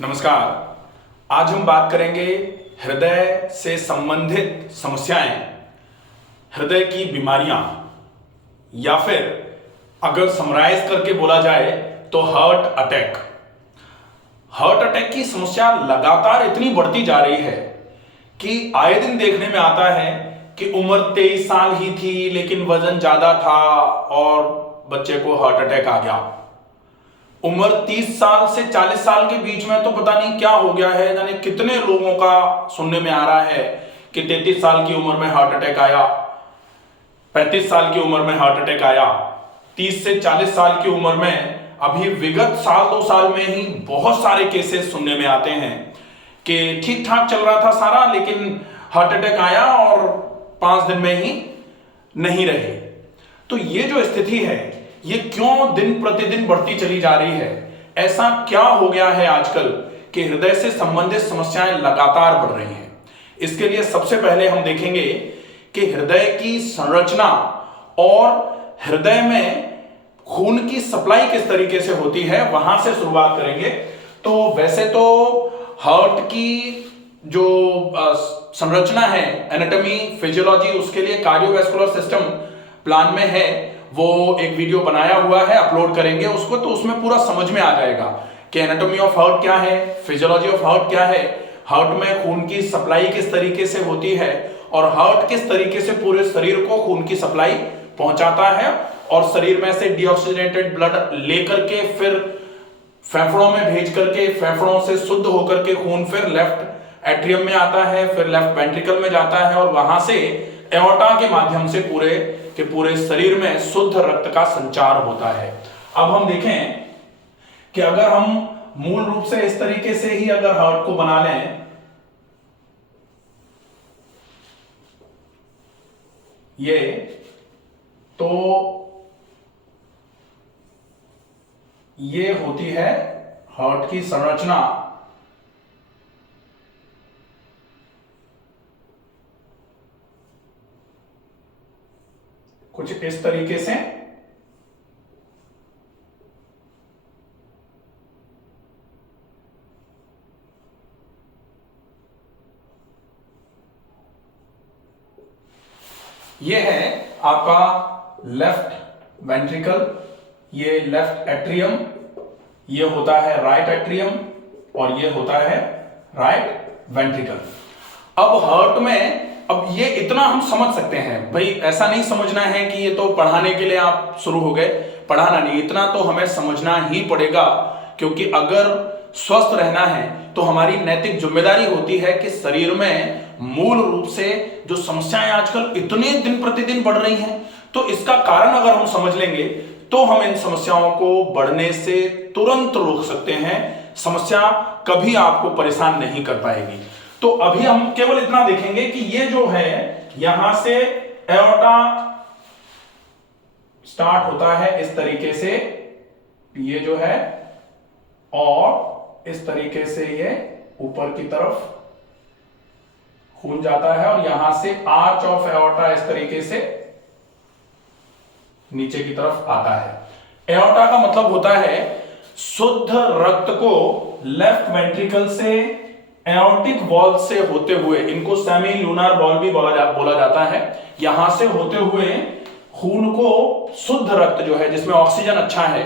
नमस्कार। आज हम बात करेंगे हृदय से संबंधित समस्याएं, हृदय की बीमारियां, या फिर अगर समराइज करके बोला जाए तो हार्ट अटैक। हार्ट अटैक की समस्या लगातार इतनी बढ़ती जा रही है कि आए दिन देखने में आता है कि उम्र 23 साल ही थी लेकिन वजन ज्यादा था और बच्चे को हार्ट अटैक आ गया। उम्र 30 साल से 40 साल के बीच में तो पता नहीं क्या हो गया है, यानी कितने लोगों का सुनने में आ रहा है कि 33 साल की उम्र में हार्ट अटैक आया, 35 साल की उम्र में हार्ट अटैक आया, 30 से 40 साल की उम्र में अभी विगत साल 2 साल में ही बहुत सारे केसेस सुनने में आते हैं कि ठीक ठाक चल रहा था सारा लेकिन हार्ट अटैक आया और 5 दिन में ही नहीं रहे। तो ये जो स्थिति है ये क्यों दिन प्रतिदिन बढ़ती चली जा रही है? ऐसा क्या हो गया है आजकल कि हृदय से संबंधित समस्याएं लगातार बढ़ रही हैं? इसके लिए सबसे पहले हम देखेंगे कि हृदय की संरचना और हृदय में खून की सप्लाई किस तरीके से होती है, वहां से शुरुआत करेंगे। तो वैसे तो हार्ट की जो संरचना है, एनाटॉमी, फिजियोलॉजी, उसके लिए कार्डियोवैस्कुलर सिस्टम प्लान में है, वो एक वीडियो बनाया हुआ है, अपलोड करेंगे उसको, तो उसमें पूरा समझ में आ जाएगा कि एनाटॉमी ऑफ हार्ट क्या है, फिजियोलॉजी ऑफ हार्ट क्या है, हार्ट में खून की सप्लाई किस तरीके से होती है और हार्ट किस तरीके से पूरे शरीर को खून की सप्लाई पहुंचाता है और शरीर में से डीऑक्सीजनेटेड ब्लड लेकर के फिर फेफड़ों में भेज करके फेफड़ों से शुद्ध होकर के खून फिर लेफ्ट एट्रियम में आता है, फिर लेफ्ट वेंट्रिकल में जाता है और वहां से एओर्टा के माध्यम से पूरे शरीर में शुद्ध रक्त का संचार होता है। अब हम देखें कि अगर हम मूल रूप से इस तरीके से ही अगर हार्ट को बना लें, ये तो ये होती है हार्ट की संरचना। कुछ इस तरीके से ये है आपका लेफ्ट वेंट्रिकल, ये लेफ्ट एट्रियम, ये होता है राइट एट्रियम और ये होता है राइट वेंट्रिकल। अब हार्ट में, अब ये इतना हम समझ सकते हैं भाई, ऐसा नहीं समझना है कि ये तो पढ़ाने के लिए आप शुरू हो गए, पढ़ाना नहीं, इतना तो हमें समझना ही पड़ेगा क्योंकि अगर स्वस्थ रहना है तो हमारी नैतिक जिम्मेदारी होती है कि शरीर में मूल रूप से जो समस्याएं आजकल इतने दिन प्रतिदिन बढ़ रही हैं, तो इसका कारण अगर हम समझ लेंगे तो हम इन समस्याओं को बढ़ने से तुरंत रोक सकते हैं। समस्या कभी आपको परेशान नहीं कर पाएगी। तो अभी हम केवल इतना देखेंगे कि ये जो है यहां से एओर्टा स्टार्ट होता है इस तरीके से, ये जो है, और इस तरीके से ये ऊपर की तरफ खून जाता है और यहां से आर्च ऑफ एओर्टा इस तरीके से नीचे की तरफ आता है। एओर्टा का मतलब होता है शुद्ध रक्त को लेफ्ट वेंट्रिकल से एओर्टिक वॉल्व से होते हुए, इनको सेमी लूनार वॉल्व भी बोला जाता है, यहां से होते हुए खून को, शुद्ध रक्त जो है जिसमें ऑक्सीजन अच्छा है,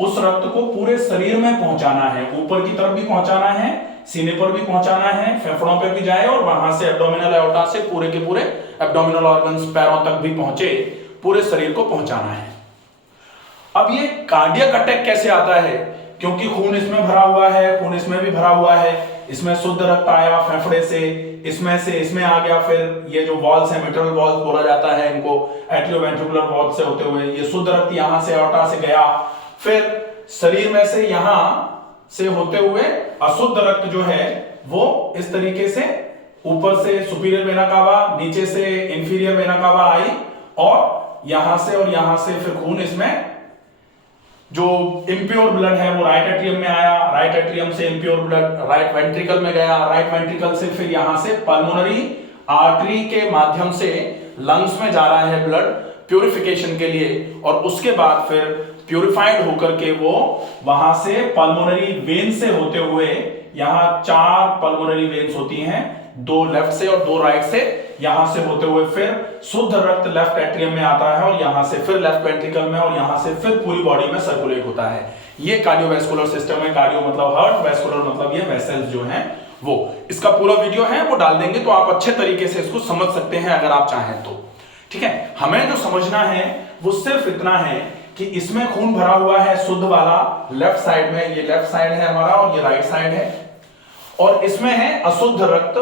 उस रक्त को पूरे शरीर में पहुंचाना है, ऊपर की तरफ भी पहुंचाना है, सीने पर भी पहुंचाना है, फेफड़ों पे भी जाए और वहां से एब्डोमिनल एओर्टा से पूरे के पूरे एब्डोमिनल ऑर्गन्स, पैरों तक भी पहुंचे, पूरे शरीर को पहुंचाना है। अब ये कार्डियक अटैक कैसे आता है? क्योंकि खून इसमें भरा हुआ है, खून इसमें भी भरा हुआ है, इसमें शुद्ध रक्त आया फेफड़े से इसमें आ गया, फिर ये जो वॉल्स है, मिट्रल वॉल्स बोला जाता है इनको, एट्रियोवेंट्रिकुलर वॉल्व से होते हुए ये शुद्ध रक्त यहां से एओर्टा से गया, फिर शरीर में से यहां से होते हुए अशुद्ध रक्त जो है वो इस तरीके से ऊपर से सुपीरियर वेना कावा, नीचे से इंफीरियर वेना कावा आई और यहां से फिर खून, इसमें जो इंप्योर ब्लड है वो राइट एट्रियम में आया, राइट एट्रियम से इंप्योर ब्लड राइट वेंट्रिकल में गया, राइट वेंट्रिकल से फिर यहां से पल्मोनरी आर्टरी के माध्यम से लंग्स में जा रहा है ब्लड प्यूरिफिकेशन के लिए, और उसके बाद फिर प्यूरिफाइड होकर के वो वहां से पल्मोनरी वेन से होते हुए, यहां 4 पल्मोनरी वेन्स होती हैं, 2 लेफ्ट से और 2 राइट से, यहां से होते हुए फिर शुद्ध रक्त लेफ्ट एट्रियम में आता है और यहां से फिर लेफ्ट वेंट्रिकल में और यहां से फिर पूरी बॉडी में सर्कुलेट होता है। ये कार्डियोवैस्कुलर सिस्टम है। कार्डियो मतलब हार्ट, वैस्कुलर मतलब ये वेसल्स जो हैं वो। इसका पूरा वीडियो है वो डाल देंगे तो आप अच्छे तरीके से इसको समझ सकते हैं अगर आप चाहें तो। ठीक है, हमें जो समझना है वो सिर्फ इतना है कि इसमें खून भरा हुआ है शुद्ध वाला लेफ्ट साइड में, ये लेफ्ट साइड है हमारा और ये राइट साइड है, और इसमें है अशुद्ध रक्त।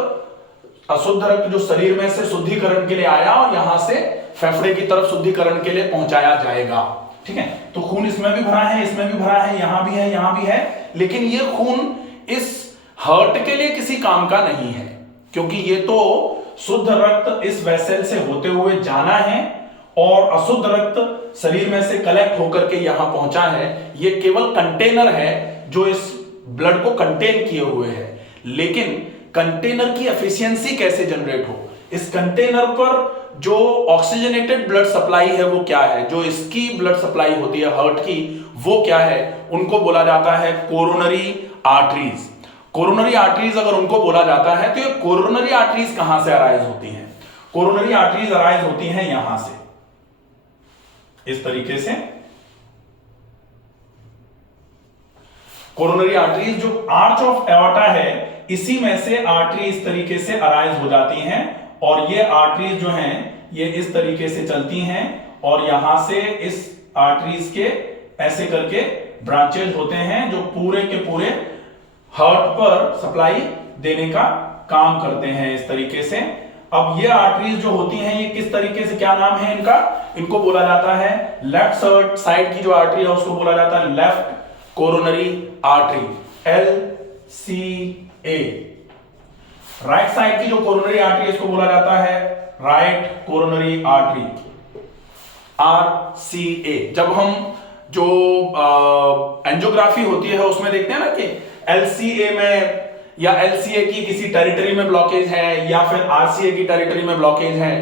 अशुद्ध रक्त जो शरीर में से शुद्धिकरण के लिए आया और यहां से फेफड़े की तरफ शुद्धिकरण के लिए पहुंचाया जाएगा। ठीक है, तो खून इसमें भी भरा है, इसमें भी भरा है, यहां भी है, यहां भी है, लेकिन ये खून इस हार्ट के लिए किसी काम का नहीं है, क्योंकि ये तो शुद्ध रक्त इस वेसल से होते हुए जाना है और अशुद्ध रक्त शरीर में से कलेक्ट होकर के यहां पहुंचा है। ये केवल कंटेनर है जो इस ब्लड को कंटेन किए हुए है, लेकिन कंटेनर की एफिशिएंसी कैसे जनरेट हो, इस कंटेनर पर जो ऑक्सीजनेटेड ब्लड सप्लाई है वो क्या है, जो इसकी ब्लड सप्लाई होती है हार्ट की वो क्या है, उनको बोला जाता है कोरोनरी आर्टरीज। कोरोनरी आर्टरीज अगर उनको बोला जाता है तो ये कोरोनरी आर्टरीज कहां से अराइज होती हैं? कोरोनरी आर्टरीज अराइज होती हैं यहां से, इस तरीके से। कोरोनरी आर्टरीज जो आर्च ऑफ एओर्टा है इसी में से आर्टरी इस तरीके से अराइज हो जाती हैं और ये आर्टरीज जो हैं ये इस तरीके से चलती हैं और यहां से इस आर्टरीज के ऐसे करके ब्रांचेज होते हैं जो पूरे के पूरे हार्ट पर सप्लाई देने का काम करते हैं इस तरीके से। अब ये आर्टरीज जो होती हैं ये किस तरीके से, क्या नाम है इनका? इनको बोला जाता है लेफ्ट साइड की जो आर्टरी है उसको बोला जाता है left coronary artery, LCA। Right side की जो कोरोनरी आर्टरी है इसको बोला जाता है राइट कोरोनरी आर्टरी, RCA। जब हम जो एंजियोग्राफी होती है उसमें देखते हैं ना कि LCA में या LCA की किसी टेरिटरी में ब्लॉकेज है या फिर RCA की टेरिटरी में ब्लॉकेज है,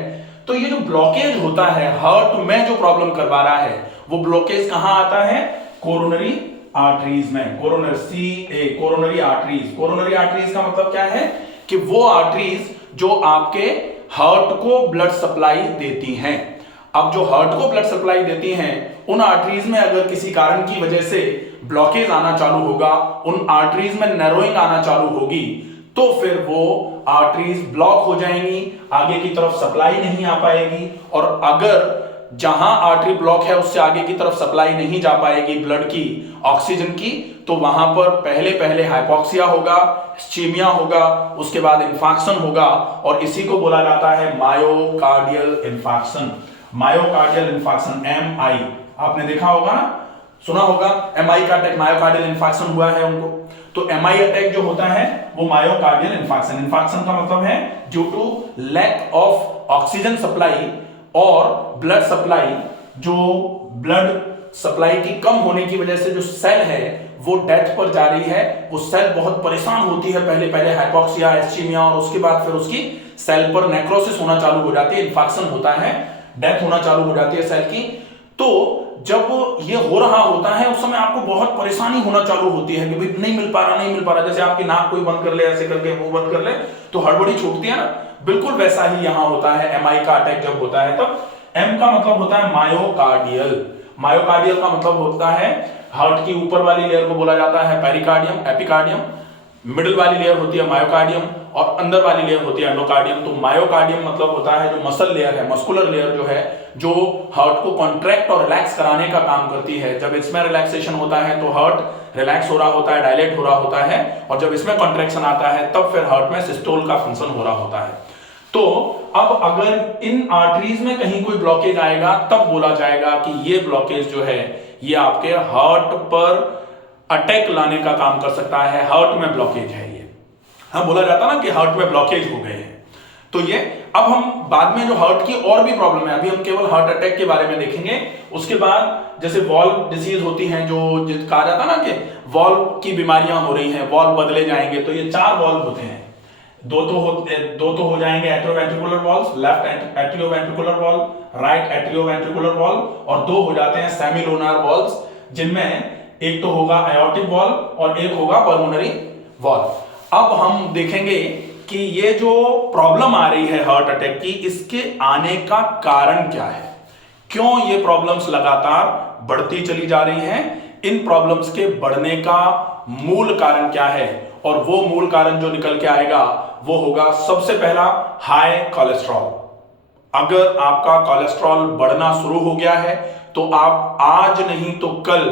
तो ये जो ब्लॉकेज होता है हार्ट में जो प्रॉब्लम करवा रहा है वो ब्लॉकेज कहां आता है? कोरोनरी आर्टरीज में। Coronary arteries. कोरोनरी आर्टरीज का मतलब क्या है कि वो आर्टरीज जो आपके हार्ट को ब्लड सप्लाई देती हैं। अब जो हार्ट को ब्लड सप्लाई देती हैं उन आर्टरीज में अगर किसी कारण की वजह से ब्लॉकेज आना चालू होगा, उन आर्टरीज में नैरोइंग आना चालू होगी, तो फिर वो आर्टरीज ब्लॉक हो जाएंगी, आगे की तरफ सप्लाई नहीं आ पाएगी। और अगर जहां आर्टरी ब्लॉक है उससे आगे की तरफ सप्लाई नहीं जा पाएगी ब्लड की, ऑक्सीजन की, तो वहां पर पहले हाइपोक्सिया होगा, इस्चीमिया होगा, उसके बाद इंफाक्शन होगा और इसी को बोला जाता है myocardial infarction. Myocardial infarction, MI, आपने देखा होगा ना, सुना होगा MI का अटैक, मायोकार्डियल इंफाक्शन हुआ है उनको। तो MI अटैक जो होता है वो मायोकार्डियल इंफाक्शन। इंफाक्शन का मतलब है due to lack of oxygen supply और ब्लड सप्लाई, जो ब्लड सप्लाई की कम होने की वजह से जो सेल है वो डेथ पर जा रही है, वो सेल बहुत परेशान होती है, पहले हाइपोक्सिया, इस्चीमिया और उसके बाद फिर उसकी सेल पर नेक्रोसिस होना चालू हो जाती है, इंफाक्शन होता है, डेथ होना चालू हो जाती है सेल की। तो जब ये हो रहा होता है उस समय आपको बहुत परेशानी होना चालू होती है कि भाई नहीं मिल पा रहा, जैसे आपकी नाक कोई बंद कर ले, ऐसे करके मुंह बंद कर ले तो हड़बड़ी छूटती है ना, बिल्कुल वैसा ही यहां होता है। MI का अटैक जब होता है तब M का मतलब होता है मायोकार्डियल। मायोकार्डियल का मतलब होता है हार्ट की ऊपर वाली लेयर को बोला जाता है पेरिकार्डियम, एपिकार्डियम, मिडिल वाली लेयर होती है मायोकार्डियम और अंदर वाली लेयर होती है एंडोकार्डियम। तो मायोकार्डियम मतलब होता है जो मसल लेयर है, मस्कुलर लेयर जो है, जो हार्ट को कॉन्ट्रैक्ट और रिलैक्स कराने का काम करती है। जब इसमें रिलैक्सेशन होता है तो हार्ट रिलैक्स हो रहा होता है, डायलेट हो रहा होता है, और जब इसमें कॉन्ट्रैक्शन आता है तब फिर हार्ट में सिस्टोल का फंक्शन हो रहा होता है। तो अब अगर इन आर्टरीज में कहीं कोई ब्लॉकेज आएगा तब बोला जाएगा कि ये ब्लॉकेज जो है ये आपके हार्ट पर अटैक लाने का काम कर सकता है, हार्ट में ब्लॉकेज है ये। हाँ, बोला जाता ना कि हार्ट में ब्लॉकेज हो गए हैं। तो ये अब हम बाद में जो हार्ट की और भी प्रॉब्लम है, अभी हम केवल हार्ट अटैक के बारे में देखेंगे। उसके बाद जैसे वॉल्व डिजीज होती हैं, जो कहा जाता ना कि वॉल्व की बीमारियां हो रही हैं, वॉल्व बदले जाएंगे, तो ये 4 वॉल्व होते हैं। दो तो हो जाएंगे atrioventricular valves, left atrioventricular valve, right atrioventricular valve, और 2 हो जाते हैं सेमिलुनार वॉल्व्स, जिनमें एक तो होगा एओर्टिक वॉल्व और एक होगा पल्मोनरी वॉल्व। अब हम देखेंगे कि ये जो प्रॉब्लम आ रही है हार्ट अटैक की, इसके आने का कारण क्या है, क्यों ये प्रॉब्लम्स लगातार बढ़ती चली जा रही हैं, इन प्रॉब्लम्स के बढ़ने का मूल कारण क्या है, और वो मूल कारण जो निकल के आएगा वो होगा सबसे पहला हाई कोलेस्ट्रॉल। अगर आपका कोलेस्ट्रॉल बढ़ना शुरू हो गया है तो आप आज नहीं तो कल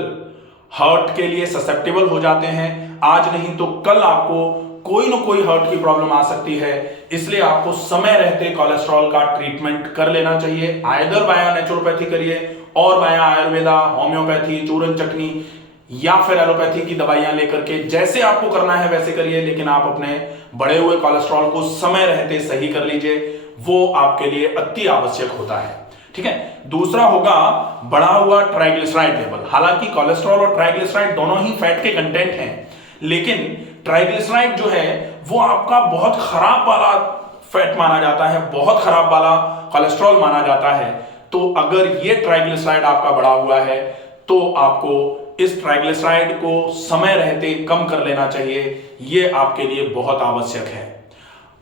हार्ट के लिए ससेप्टेबल हो जाते हैं, आज नहीं तो कल आपको कोई ना कोई हार्ट की प्रॉब्लम आ सकती है। इसलिए आपको समय रहते कोलेस्ट्रॉल का ट्रीटमेंट कर लेना चाहिए। आइदर बाया नेचुरोपैथी करिए और बाया आयुर्वेदा, होम्योपैथी, चूरन चटनी या फिर एलोपैथी की दवाइयां लेकर के, जैसे आपको करना है वैसे करिए, लेकिन आप अपने बढ़े हुए कोलेस्ट्रॉल को समय रहते सही कर लीजिए, वो आपके लिए अति आवश्यक होता है। ठीक है। दूसरा होगा बढ़ा हुआ ट्राइग्लिसराइड लेवल। हालांकि कोलेस्ट्रॉल और ट्राइग्लिसराइड दोनों ही फैट के कंटेंट हैं, लेकिन ट्राइग्लिसराइड जो है वो आपका बहुत खराब वाला फैट माना जाता है, बहुत खराब वाला कोलेस्ट्रॉल माना जाता है। तो अगर ये ट्राइग्लिसराइड आपका बढ़ा हुआ है तो आपको इस ट्राइग्लिसराइड को समय रहते कम कर लेना चाहिए, ये आपके लिए बहुत आवश्यक है।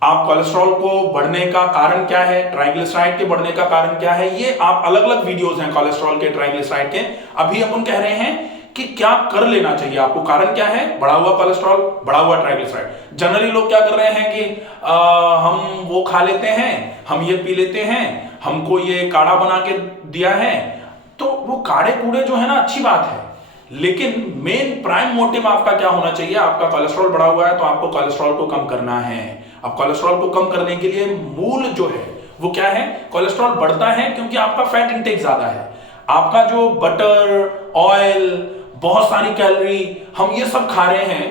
आप कोलेस्ट्रॉल को बढ़ने का कारण क्या है, ट्राइग्लिसराइड के बढ़ने का कारण क्या है, ये आप अलग अलग वीडियोस हैं कोलेस्ट्रॉल के, ट्राइग्लिसराइड के। अभी अपन कह रहे हैं कि क्या कर लेना चाहिए आपको, कारण क्या है, बढ़ा हुआ कोलेस्ट्रॉल, बढ़ा हुआ ट्राइग्लिसराइड। जनरली लोग क्या कर रहे हैं कि हम वो खा लेते हैं, हम ये पी लेते हैं, हमको ये काढ़ा बना के दिया है, तो वो काढ़े कूड़े जो है ना अच्छी बात है, लेकिन मेन प्राइम मोटिव आपका क्या होना चाहिए, आपका कोलेस्ट्रॉल बढ़ा हुआ है तो आपको कोलेस्ट्रॉल को कम करना है। अब कोलेस्ट्रॉल को कम करने के लिए मूल जो है वो क्या है, कोलेस्ट्रॉल बढ़ता है क्योंकि आपका फैट इंटेक ज्यादा है। आपका जो बटर, ऑयल, बहुत सारी कैलोरी, हम ये सब खा रहे हैं,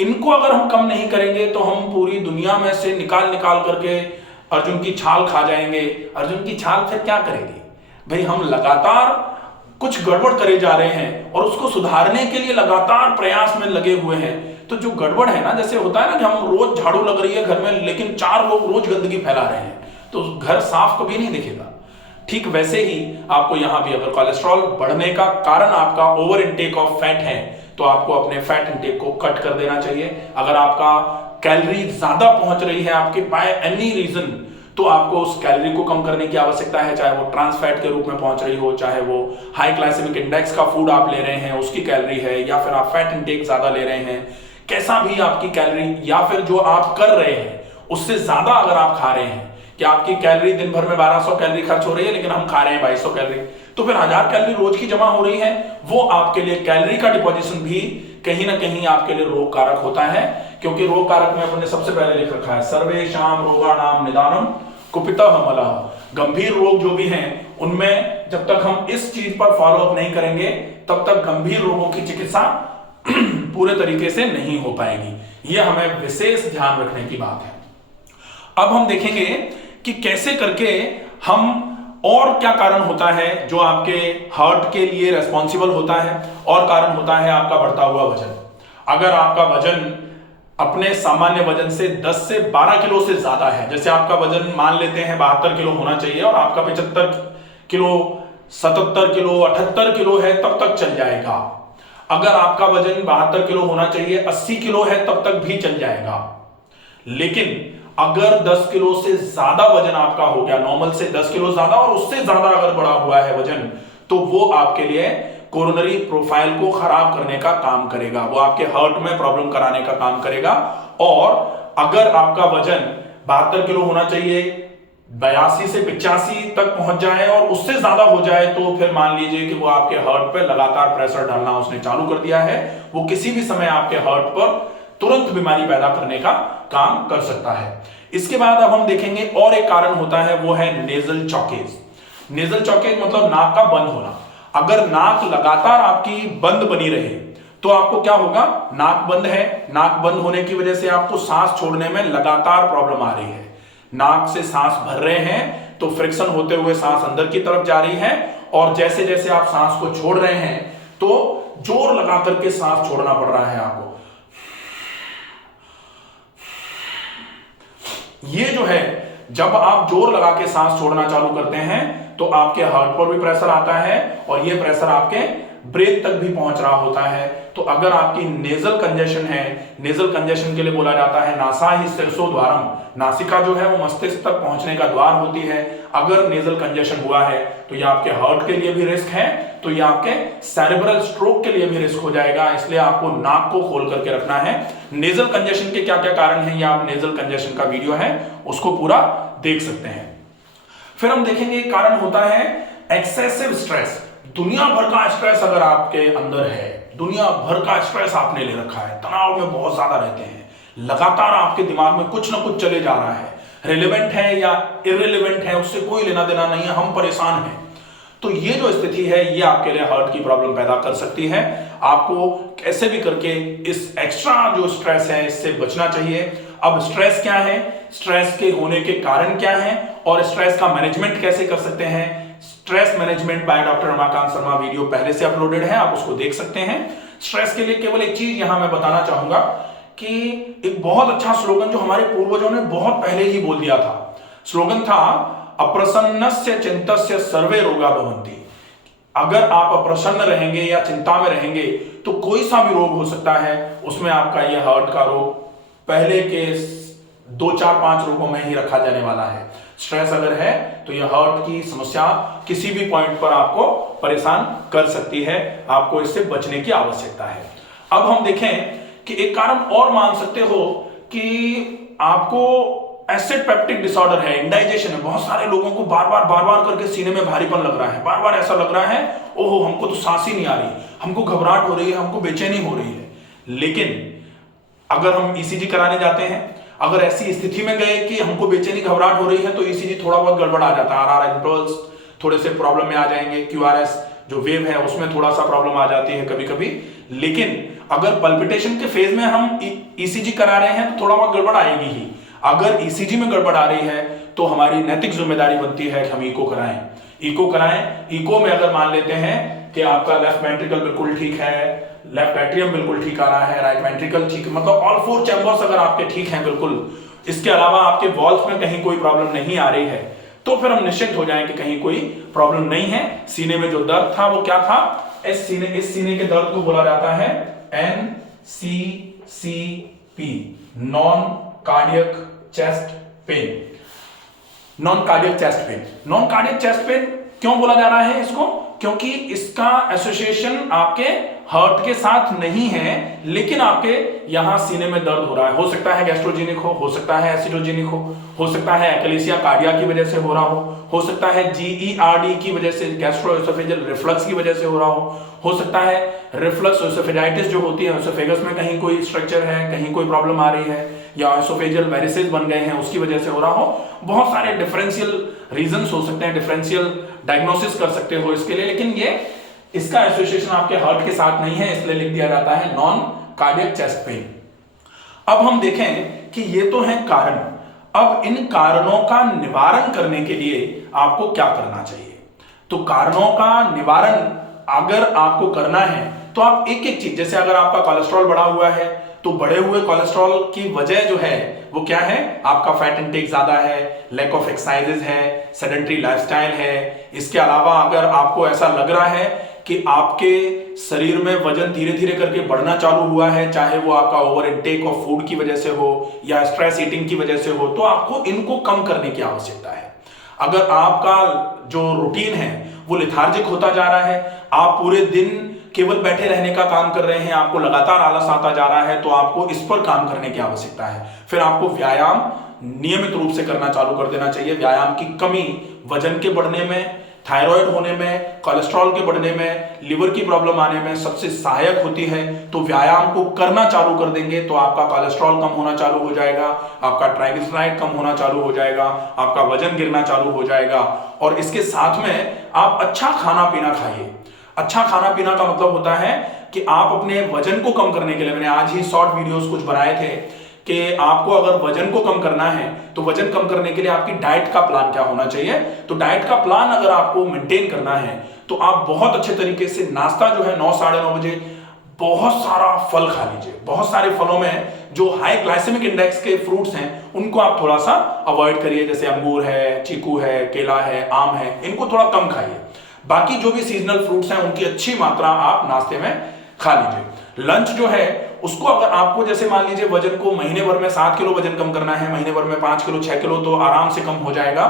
इनको अगर हम कम नहीं करेंगे तो हम पूरी दुनिया में से निकाल निकाल करके अर्जुन की छाल खा जाएंगे। अर्जुन की छाल फिर क्या करेगी भाई, हम लगातार कुछ गड़बड़ करे जा रहे हैं और उसको सुधारने के लिए लगातार प्रयास में लगे हुए हैं। तो जो गड़बड़ है ना, जैसे होता है ना कि हम रोज झाड़ू लग रही है घर में, लेकिन 4 लोग रोज गंदगी फैला रहे हैं, तो घर साफ कभी नहीं दिखेगा। ठीक वैसे ही आपको यहां भी अगर कोलेस्ट्रॉल बढ़ने का कारण आपका ओवर इनटेक ऑफ फैट है तो आपको अपने फैट इनटेक को कट कर देना चाहिए। अगर आपका कैलोरी ज्यादा पहुंच रही है आपके बाय एनी रीजन, तो आपको उस कैलोरी को कम करने की आवश्यकता है, चाहे वो ट्रांस फैट के रूप में पहुंच रही हो, चाहे वो हाई ग्लाइसेमिक इंडेक्स का फूड आप ले रहे हैं उसकी कैलोरी है, या फिर आप फैट इनटेक ज्यादा ले रहे हैं, कैसा भी आपकी कैलोरी, या फिर जो आप कर रहे हैं उससे ज्यादा अगर आप खा रहे हैं, कि आपकी कैलोरी दिन भर में 1200 कैलोरी खर्च हो रही है लेकिन हम खा रहे हैं 2200 कैलोरी, तो फिर 1000 कैलोरी रोज की जमा हो रही है, वो आपके लिए कैलोरी का डिपोजिशन भी कहीं ना कहीं आपके लिए रोग कारक होता है। क्योंकि रोग कारक में अपने सबसे पहले लिख रखा है सर्वेषां रोगाणां निदानम कुपितः मलः। गंभीर रोग जो भी हैं उनमें जब तक हम इस चीज पर फॉलो अप नहीं करेंगे तब तक गंभीर रोगों की चिकित्सा पूरे तरीके से नहीं हो पाएगी। यह हमें विशेष ध्यान रखने की बात है। अब हम देखेंगे कि कैसे करके हम, और क्या कारण होता है जो आपके हार्ट के लिए रेस्पॉन्सिबल होता है, और कारण होता है आपका बढ़ता हुआ वजन। अगर आपका वजन अपने सामान्य वजन से 10 से 12 किलो से ज्यादा है, जैसे आपका वजन मान लेते हैं 72 किलो होना चाहिए और आपका 75 किलो, 77 किलो, 78 किलो है, तब तक चल जाएगा। अगर आपका वजन 72 किलो होना चाहिए, 80 किलो है, तब तक भी चल जाएगा। लेकिन अगर 10 किलो से ज्यादा वजन आपका हो गया, नॉर्मल से 10 किलो ज्यादा और उससे ज्यादा अगर बढ़ा हुआ है वजन, तो वो आपके लिए कोरोनरी प्रोफाइल को खराब करने का काम करेगा, वो आपके हार्ट में प्रॉब्लम कराने का काम करेगा। और अगर आपका वजन 72 किलो होना चाहिए, 82 से 85 तक पहुंच जाए और उससे ज्यादा हो जाए, तो फिर मान लीजिए कि वो आपके हार्ट पे लगातार प्रेशर डालना उसने चालू कर दिया है। वो किसी भी समय आपके हार्ट पर तुरंत बीमारी पैदा करने का काम कर सकता है। इसके बाद अब हम देखेंगे और एक कारण होता है, वो है नेजल चौकेज। नेजल चौकेज मतलब नाक का बंद होना। अगर नाक लगातार आपकी बंद बनी रहे तो आपको क्या होगा, नाक बंद है, नाक बंद होने की वजह से आपको सांस छोड़ने में लगातार प्रॉब्लम आ रही है। नाक से सांस भर रहे हैं तो फ्रिक्शन होते हुए सांस अंदर की तरफ जा रही है, और जैसे जैसे आप सांस को छोड़ रहे हैं तो जोर लगा करके सांस छोड़ना पड़ रहा है आपको। ये जो है, जब आप जोर लगा के सांस छोड़ना चालू करते हैं तो आपके हार्ट पर भी प्रेशर आता है, और ये प्रेशर आपके ब्रेथ तक भी पहुंच रहा होता है। तो अगर आपकी नेजल कंजेशन है, नेजल कंजेशन के लिए बोला जाता है नासा ही शीर्षो द्वारम, नासिका जो है वो मस्तिष्क तक पहुंचने का द्वार होती है। अगर नेजल कंजेशन हुआ है तो ये आपके हार्ट के लिए भी रिस्क है, तो ये आपके सेरेब्रल स्ट्रोक के लिए भी रिस्क हो जाएगा। इसलिए आपको नाक को खोल करके रखना है। नेजल कंजेशन के क्या क्या कारण हैं, ये आप नेजल कंजेशन का वीडियो है उसको पूरा देख सकते हैं। फिर हम देखेंगे कारण होता है एक्सेसिव स्ट्रेस। दुनिया भर का स्ट्रेस अगर आपके अंदर है, दुनिया भर का स्ट्रेस आपने ले रखा है, तनाव में बहुत ज्यादा रहते हैं, लगातार आपके दिमाग में कुछ ना कुछ चले जा रहा है, रिलेवेंट है या इररिलेवेंट है उससे कोई लेना देना नहीं है, हम परेशान हैं, तो ये जो स्थिति है ये आपके लिए हार्ट की प्रॉब्लम पैदा कर सकती है। आपको कैसे भी करके इस एक्स्ट्रा जो स्ट्रेस है इससे बचना चाहिए। अब स्ट्रेस क्या है, स्ट्रेस के होने के कारण क्या है और स्ट्रेस का मैनेजमेंट कैसे कर सकते हैं। Stress management by doctor Ramakant Sharma video पहले से अपलोडेड है, आप उसको देख सकते हैं। स्ट्रेस के लिए केवल एक चीज यहां मैं बताना चाहूंगा कि एक बहुत अच्छा स्लोगन जो हमारे पूर्वजों ने बहुत पहले ही बोल दिया था, स्लोगन था अप्रसन्नस्य चिंतस्य सर्वे रोगा भवन्ति। अगर आप अप्रसन्न रहेंगे या चिंता में रहेंगे तो कोई सा भी रोग हो सकता है, उसमें आपका यह हार्ट का रोग पहले के 2 4 5 रोगों में ही रखा जाने वाला है। स्ट्रेस अगर है तो यह हार्ट की समस्या किसी भी पॉइंट पर आपको परेशान कर सकती है, आपको इससे बचने की आवश्यकता है। अब हम देखें कि एक कारण और मान सकते हो कि आपको एसिड पेप्टिक डिसऑर्डर है, इंडाइजेशन है। बहुत सारे लोगों को बार बार करके सीने में भारीपन लग रहा है, बार बार ऐसा लग रहा है ओहो हमको तो सांस ही नहीं आ रही, हमको घबराहट हो रही है, हमको बेचैनी हो रही है। लेकिन अगर हम ईसीजी कराने जाते हैं, अगर ऐसी स्थिति में गए कि हमको बेचैनी घबराहट हो रही है तो ईसीजी थोड़ा बहुत गड़बड़ आ जाता है, आरआर इंटरवल्स थोड़े से प्रॉब्लम में आ जाएंगे, क्यूआरएस जो वेव है उसमें थोड़ा सा प्रॉब्लम आ जाती है कभी कभी। लेकिन अगर पल्पिटेशन के फेज में हम ईसीजी करा रहे हैं तो थोड़ा बहुत गड़बड़ आएगी ही। अगर ईसीजी में गड़बड़ आ रही है तो हमारी नैतिक जिम्मेदारी बनती है कि हम इको कराएं। इको कराएं, इको में अगर मान लेते हैं कि आपका लेफ्ट वेंट्रिकल बिल्कुल ठीक है, लेफ्ट एट्रियम बिल्कुल ठीक आ रहा है, राइट वेंट्रिकल ठीक, मतलब ऑल 4 चैम्बर्स अगर आपके ठीक हैं बिल्कुल, इसके अलावा आपके वॉल्स में कहीं कोई प्रॉब्लम नहीं आ रही है, तो फिर हम निश्चित हो जाएं कि कहीं कोई प्रॉब्लम नहीं है। सीने में जो दर्द था वो क्या था, इस सीने के दर्द को बोला जाता है NCCP, non cardiac chest pain. Non cardiac chest pain, non cardiac chest pain क्यों बोला जा रहा है इसको, क्योंकि इसका एसोसिएशन आपके हार्ट के साथ नहीं है, लेकिन आपके यहां सीने में दर्द हो रहा है। हो सकता है गैस्ट्रोजेनिक हो सकता है एसिडोजेनिक हो सकता है एक्लेसिया कार्डिया की वजह से हो रहा हो सकता है GERD की वजह से, गैस्ट्रोएसोफेजियल रिफ्लक्स की वजह से हो रहा हो सकता है रिफ्लक्स एसोफेजाइटिस जो होती है, एसोफेगस में कहीं कोई स्ट्रक्चर है, कहीं कोई प्रॉब्लम आ रही है, या एसोफेजियल वेरिसेस बन गए हैं उसकी वजह से हो रहा हो। बहुत सारे डिफरेंशियल रीजंस हो सकते हैं, डिफरेंशियल डायग्नोसिस कर सकते हो इसके लिए, लेकिन ये इसका एसोसिएशन आपके हार्ट के साथ नहीं है, इसलिए लिख दिया जाता है नॉन कार्डियक चेस्ट पेन। अब हम देखें कि ये तो है कारण। अब इन कारणों का निवारण करने के लिए आपको क्या करना चाहिए। तो कारणों का निवारण अगर आपको करना है तो आप एक एक चीज, जैसे अगर आपका कोलेस्ट्रॉल बढ़ा हुआ है तो बढ़े हुए कोलेस्ट्रॉल की वजह जो है वो क्या है, आपका फैट इंटेक ज्यादा है, लैक ऑफ एक्सरसाइजेज है, सेडेंटरी लाइफस्टाइल है। इसके अलावा अगर आपको ऐसा लग रहा है कि आपके शरीर में वजन धीरे धीरे करके बढ़ना चालू हुआ है, चाहे वो आपका ओवर इनटेक ऑफ फूड की वजह से हो या स्ट्रेस ईटिंग की वजह से हो, तो आपको इनको कम करने की आवश्यकता है। अगर आपका जो रूटीन है वो लेथार्जिक होता जा रहा है, आप पूरे दिन केवल बैठे रहने का काम कर रहे हैं, आपको लगातार आलस आता जा रहा है, तो आपको इस पर काम करने की आवश्यकता है। फिर आपको व्यायाम नियमित रूप से करना चालू कर देना चाहिए। व्यायाम की कमी वजन के बढ़ने में, थायराइड होने में, कोलेस्ट्रॉल के बढ़ने में, लिवर की प्रॉब्लम आने में सबसे सहायक होती है। तो व्यायाम को करना चालू कर देंगे तो आपका कोलेस्ट्रॉल कम होना चालू हो जाएगा, आपका ट्राइग्लिसराइड कम होना चालू हो जाएगा, आपका वजन गिरना चालू हो जाएगा। और इसके साथ में आप अच्छा खाना पीना खाइए। अच्छा खाना पीना का मतलब होता है कि आप अपने वजन को कम करने के लिए, मैंने आज ही शॉर्ट वीडियोस कुछ बनाए थे कि आपको अगर वजन को कम करना है तो वजन कम करने के लिए आपकी डाइट का प्लान क्या होना चाहिए। तो डाइट का प्लान अगर आपको मेंटेन करना है तो आप बहुत अच्छे तरीके से नाश्ता जो है 9 साढ़े 9 बजे बहुत सारा फल खा लीजिए। बहुत सारे फलों में जो हाई ग्लाइसेमिक इंडेक्स के फ्रूट्स हैं उनको आप थोड़ा सा अवॉइड करिए, जैसे अंगूर है, चीकू है, केला है, आम है, इनको थोड़ा कम खाइए। बाकी जो भी सीजनल फ्रूट्स हैं उनकी अच्छी मात्रा आप नाश्ते में खा लीजिए। लंच जो है उसको अगर आपको जैसे मान लीजिए वजन को महीने भर में 7 किलो वजन कम करना है, महीने भर में 5 किलो 6 किलो तो आराम से कम हो जाएगा।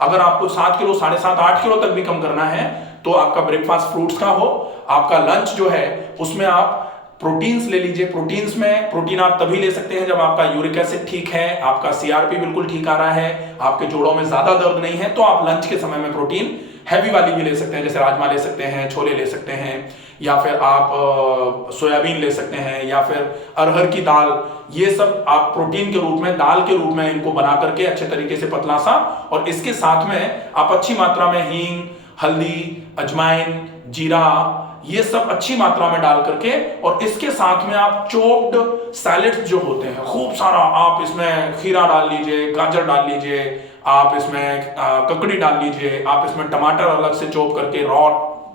अगर आपको 7 किलो 7.5 8 किलो तक भी कम करना है तो आपका ब्रेकफास्ट फ्रूट्स का हो। आपका लंच जो है उसमें आप प्रोटीन्स ले लीजिए। प्रोटीन्स में प्रोटीन आप तभी ले सकते हैं जब आपका यूरिक एसिड ठीक है, आपका सीआरपी बिल्कुल ठीक आ रहा है, आपके जोड़ों में ज्यादा दर्द नहीं है, तो आप लंच के समय में प्रोटीन हैवी वाली भी ले सकते हैं, जैसे राजमा ले सकते हैं, छोले ले सकते हैं, या फिर आप सोयाबीन ले सकते हैं, या फिर अरहर की दाल। ये सब आप प्रोटीन के रूप में, दाल के रूप में इनको बना करके अच्छे तरीके से पतला सा, और इसके साथ में आप अच्छी मात्रा में हींग, हल्दी, अजवाइन, जीरा, ये सब अच्छी मात्रा में डाल करके, और इसके साथ में आप चॉप्ड सैलेड्स जो होते हैं खूब सारा, आप इसमें खीरा डाल लीजिए, गाजर डाल लीजिए, आप इसमें ककड़ी डाल लीजिए, आप इसमें टमाटर अलग से चॉप करके, रॉ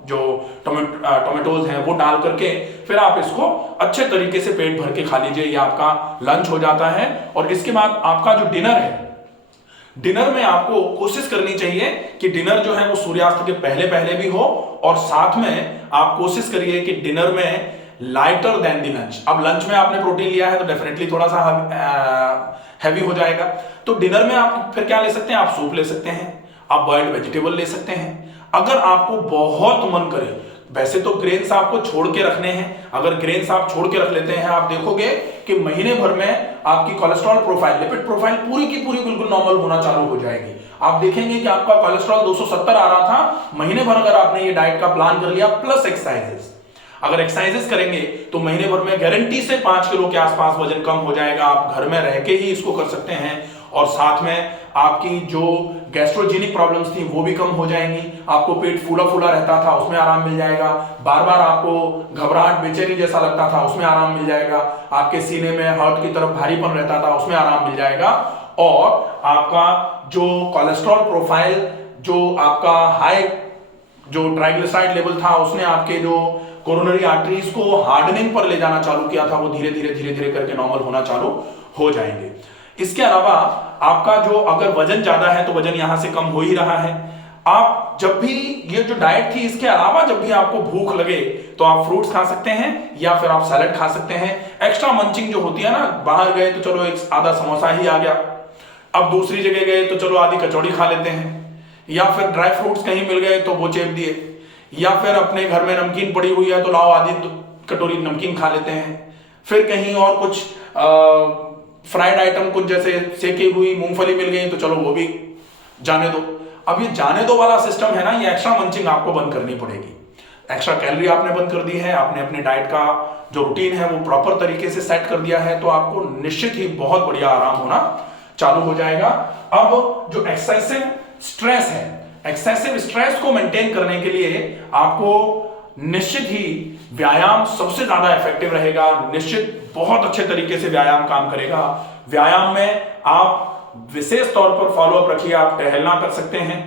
जो टोमेटोज हैं वो डाल करके, फिर आप इसको अच्छे तरीके से पेट भर के खा लीजिए। ये आपका लंच हो जाता है। और इसके बाद आपका जो डिनर है, डिनर में आपको कोशिश करनी चाहिए कि डिनर जो है वो सूर्यास्त के पहले पहले भी हो, और साथ में आप कोशिश करिए कि डिनर में लाइटर देन द लंच। अब लंच में आपने प्रोटीन लिया है तो डेफिनेटली थोड़ा सा हैवी हो जाएगा, तो डिनर में आप फिर क्या ले सकते हैं, आप सूप ले सकते हैं, आप बॉइल्ड वेजिटेबल ले सकते हैं। अगर आपको बहुत मन करे, वैसे तो ग्रेन्स आपको छोड़ के रखने हैं, अगर ग्रेन्स आप छोड़ के रख लेते हैं, आप देखोगे कि महीने भर में आपकी कोलेस्ट्रॉल प्रोफाइल, लिपिड प्रोफाइल पूरी की पूरी बिल्कुल नॉर्मल होना चालू हो जाएगी। आप देखेंगे कि आपका कोलेस्ट्रॉल 270 आ रहा था, महीने भर अगर आपने ये डाइट का प्लान कर लिया प्लस एक्सरसाइजेस, अगर एक्सरसाइजेस करेंगे तो महीने भर में गारंटी से 5 किलो के आसपास वजन कम हो जाएगा। आप घर में रह के ही इसको कर सकते हैं, और साथ में आपकी जो गैस्ट्रोजेनिक प्रॉब्लम्स थी वो भी कम हो जाएंगी। आपको पेट फूला फूला रहता था उसमें आराम मिल जाएगा, बार बार आपको घबराहट बेचैनी जैसा लगता था उसमें आराम मिल जाएगा, आपके सीने में हार्ट की तरफ भारीपन रहता था उसमें आराम मिल जाएगा, और आपका जो कोलेस्ट्रॉल प्रोफाइल, जो आपका हाई जो ट्राइग्लिसराइड लेवल था, उसने आपके जो कोरोनरी आर्टरीज को हार्डनिंग पर ले जाना चालू किया था, वो धीरे धीरे करके नॉर्मल होना चालू हो जाएंगे। इसके अलावा आपका जो अगर वजन ज्यादा है तो वजन यहां से कम हो ही रहा है। आप जब भी ये जो डाइट थी, इसके अलावा जब भी आपको भूख लगे तो आप फ्रूट्स खा सकते हैं, या फिर आप सैलेड खा सकते हैं। एक्स्ट्रा मंचिंग जो होती है ना, बाहर गए तो चलो एक आधा समोसा ही आ गया, अब दूसरी जगह गए तो चलो आधी कचौड़ी खा लेते हैं, या फिर ड्राई फ्रूट्स कहीं मिल गए तो वो चेप दिए, या फिर अपने घर में नमकीन पड़ी हुई है तो लाओ आधी कटोरी नमकीन खा लेते हैं। फिर कहीं और कुछ फ्राइड आइटम कुछ जैसे सेकी हुई मूंगफली मिल गई तो चलो वो भी जाने दो। अब ये जाने दो वाला सिस्टम है ना, ये एक्स्ट्रा मंचिंग आपको बंद करनी पड़ेगी। एक्स्ट्रा कैलोरी आपने बंद कर दी है, आपने अपने डाइट का जो रूटीन है वो प्रॉपर तरीके से सेट कर दिया है, तो आपको निश्चित ही बहुत बढ़िया आराम होना चालू हो जाएगा। अब जो एक्सेसिव स्ट्रेस है, एक्सेसिव स्ट्रेस को मेंटेन करने के लिए आपको निश्चित ही व्यायाम सबसे ज्यादा इफेक्टिव रहेगा। निश्चित बहुत अच्छे तरीके से व्यायाम काम करेगा। व्यायाम में आप विशेष तौर पर फॉलोअप रखिए, आप टहलना कर सकते हैं,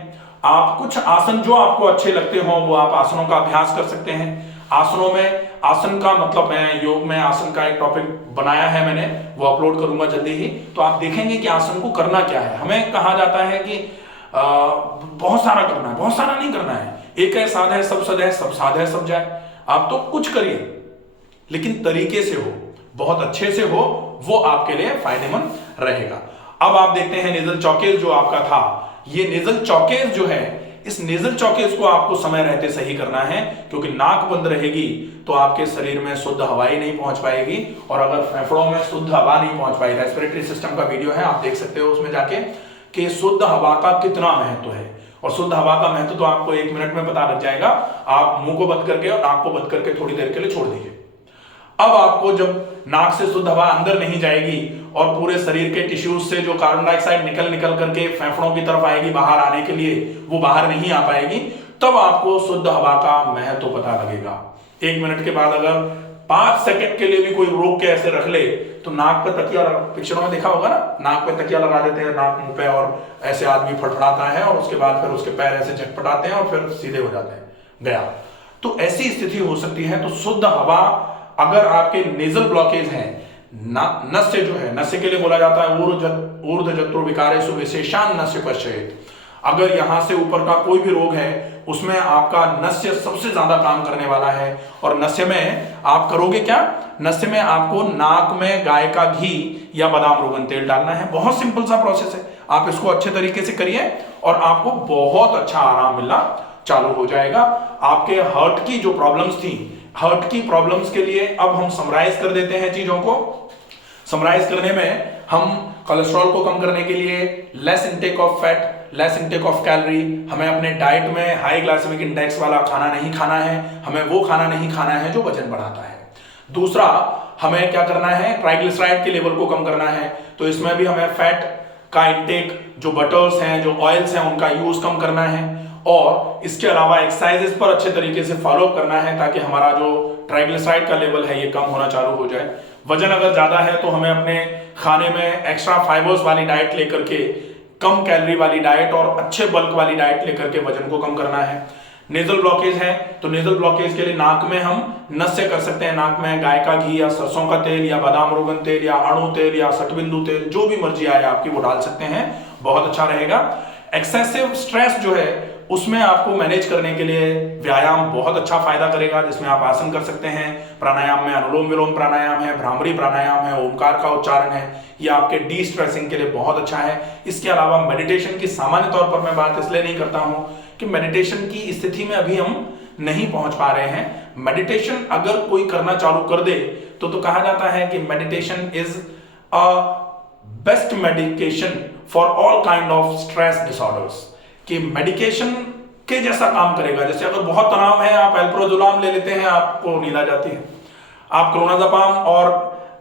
आप कुछ आसन जो आपको अच्छे लगते हो वो आप आसनों का अभ्यास कर सकते हैं। आसनों में, आसन का मतलब मैं योग में आसन का एक टॉपिक बनाया है मैंने, वो अपलोड करूंगा जल्दी ही, तो आप देखेंगे कि आसन को करना क्या है। हमें कहा जाता है कि बहुत सारा करना है, बहुत सारा नहीं करना है, एक है साध है सब सद है, सब साध है सब जाए। आप तो कुछ करिए लेकिन तरीके से हो, बहुत अच्छे से हो, वो आपके लिए फायदेमंद रहेगा। अब आप देखते हैं नेजल चौकेज जो आपका था, ये नेजल चौकेज जो है, इस नेजल चौकेज को आपको समय रहते सही करना है, क्योंकि नाक बंद रहेगी तो आपके शरीर में शुद्ध हवा ही नहीं पहुंच पाएगी, और अगर फेफड़ों में शुद्ध हवा नहीं पहुंच पाई, रेस्पिरेटरी सिस्टम का वीडियो है आप देख सकते हो उसमें जाके, कि शुद्ध हवा का कितना महत्व है। और शुद्ध हवा का महत्व तो आपको 1 मिनट में पता लग जाएगा। आप मुंह को बंद करके और नाक को बंद करके थोड़ी देर के लिए छोड़ दीजिए। अब आपको जब नाक से शुद्ध हवा अंदर नहीं जाएगी और पूरे शरीर के टिश्यूज से जो कार्बन डाइऑक्साइड निकल करके फेफड़ों की तरफ आएगी बाहर आने के लिए, वो बाहर नहीं आ पाएगी, तब आपको शुद्ध हवा का महत्व पता लगेगा। 1 मिनट के बाद अगर 5 सेकंड के लिए भी कोई रोक के ऐसे रख ले तो नाक पे तकिया, पिक्चरों में देखा होगा ना, नाक पे तकिया लगा देते हैं नाक मुंह पे, और ऐसे आदमी फड़फड़ाता है और उसके बाद फिर उसके पैर ऐसे झटपटाते हैं और फिर सीधे हो जाते हैं, गया। तो ऐसी स्थिति हो सकती है। तो शुद्ध हवा, अगर आपके नेजल ब्लॉकेज है, नस्य जो है, नस्य के लिए बोला जाता है ऊर्ध्व जत्रो विकारेषु विशेषान नस्य पश्चेत, अगर यहां से ऊपर का कोई भी रोग है उसमें आपका नस्य सबसे ज्यादा काम करने वाला है। और नस्य में आप करोगे क्या, नस्य में आपको नाक में गाय का घी या बादाम रोगन तेल डालना है। बहुत सिंपल सा प्रोसेस है, आप इसको अच्छे तरीके से करिए और आपको बहुत अच्छा आराम मिलना चालू हो जाएगा। आपके हार्ट की जो प्रॉब्लम्स थी, हार्ट की प्रॉब्लम्स के लिए अब हम समराइज कर देते हैं चीजों को। समराइज करने में हम कोलेस्ट्रॉल को कम करने के लिए less intake of fat, less intake of calorie, हमें अपने डाइट में हाई ग्लाइसेमिक इंडेक्स वाला खाना नहीं खाना है, हमें वो खाना नहीं खाना है जो वजन बढ़ाता है। दूसरा, हमें क्या करना है, ट्राइग्लिसराइड के लेवल को कम करना है, तो इसमें भी हमें फैट का इंटेक, जो बटर्स हैं, जो ऑयल्स हैं, उनका यूज कम करना है। और इसके अलावा एक्सरसाइजेस पर अच्छे तरीके से फॉलो करना है ताकि हमारा जो ट्राइग्लिसराइड का लेवल है ये कम होना चालू हो जाए। वजन अगर ज्यादा है तो हमें अपने खाने में एक्स्ट्रा फाइबर्स वाली डाइट लेकर के, कम कैलोरी वाली डाइट और अच्छे बल्क वाली डाइट लेकर के वजन को कम करना है। नेजल ब्लॉकेज है तो नेजल ब्लॉकेज के लिए नाक में हम नस्य कर सकते हैं, नाक में गाय का घी या सरसों का तेल या बादाम रोगन तेल या अणु तेल या सटबिंदु तेल, जो भी मर्जी आए आपकी वो डाल सकते हैं, बहुत अच्छा रहेगा। एक्सेसिव स्ट्रेस जो है उसमें आपको मैनेज करने के लिए व्यायाम बहुत अच्छा फायदा करेगा, जिसमें आप आसन कर सकते हैं। प्राणायाम में अनुलोम विलोम प्राणायाम है, भ्रामरी प्राणायाम है, ओमकार का उच्चारण है, ये आपके डी स्ट्रेसिंग के लिए बहुत अच्छा है। इसके अलावा मेडिटेशन की सामान्य तौर पर मैं बात इसलिए नहीं करता हूं कि मेडिटेशन की स्थिति में अभी हम नहीं पहुंच पा रहे हैं। मेडिटेशन अगर कोई करना चालू कर दे तो कहा जाता है कि meditation is a best medication for all kind of stress disorders, कि मेडिकेशन के जैसा काम करेगा। जैसे अगर बहुत तनाव है, आप एल्प्रोजुलाम ले लेते हैं, आपको नींद आ जाती है। आप क्लोनाज़ेपाम और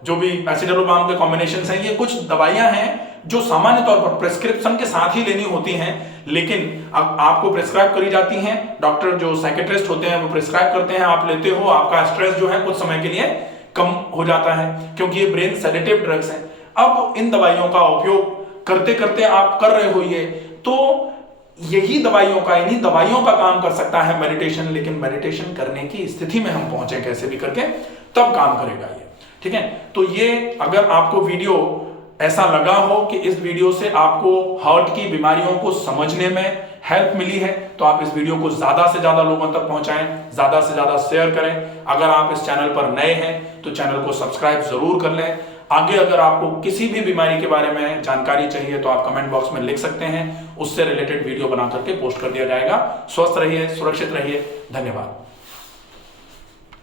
जो भी एसिडोलोपाम के कॉम्बिनेशन हैं, ये कुछ दवाइयां हैं जो सामान्य तौर पर प्रिस्क्रिप्शन के साथ ही लेनी होती हैं, लेकिन अब आपको प्रिस्क्राइब करी जाती हैं। डॉक्टर जो साइकेट्रिस्ट होते हैं वो प्रिस्क्राइब करते हैं, आप लेते हो, आपका स्ट्रेस जो है कुछ समय के लिए कम हो जाता है, क्योंकि ये ब्रेन सेडेटिव ड्रग्स हैं। अब इन दवाइयों का उपयोग करते करते आप कर रहे हो ये, तो यही दवाइयों का, इन्हीं दवाइयों का काम कर सकता है मेडिटेशन। लेकिन मेडिटेशन करने की स्थिति में हम पहुंचे कैसे भी करके, तब काम करेगा ये, ठीक है। तो ये अगर आपको वीडियो ऐसा लगा हो कि इस वीडियो से आपको हार्ट की बीमारियों को समझने में हेल्प मिली है, तो आप इस वीडियो को ज्यादा से ज्यादा लोगों तक पहुंचाएं, ज्यादा से ज्यादा शेयर करें। अगर आप इस चैनल पर नए हैं तो चैनल को सब्सक्राइब जरूर कर लें। आगे अगर आपको किसी भी बीमारी के बारे में जानकारी चाहिए तो आप कमेंट बॉक्स में लिख सकते हैं, उससे रिलेटेड वीडियो बना करके पोस्ट कर दिया जाएगा। स्वस्थ रहिए, सुरक्षित रहिए, धन्यवाद।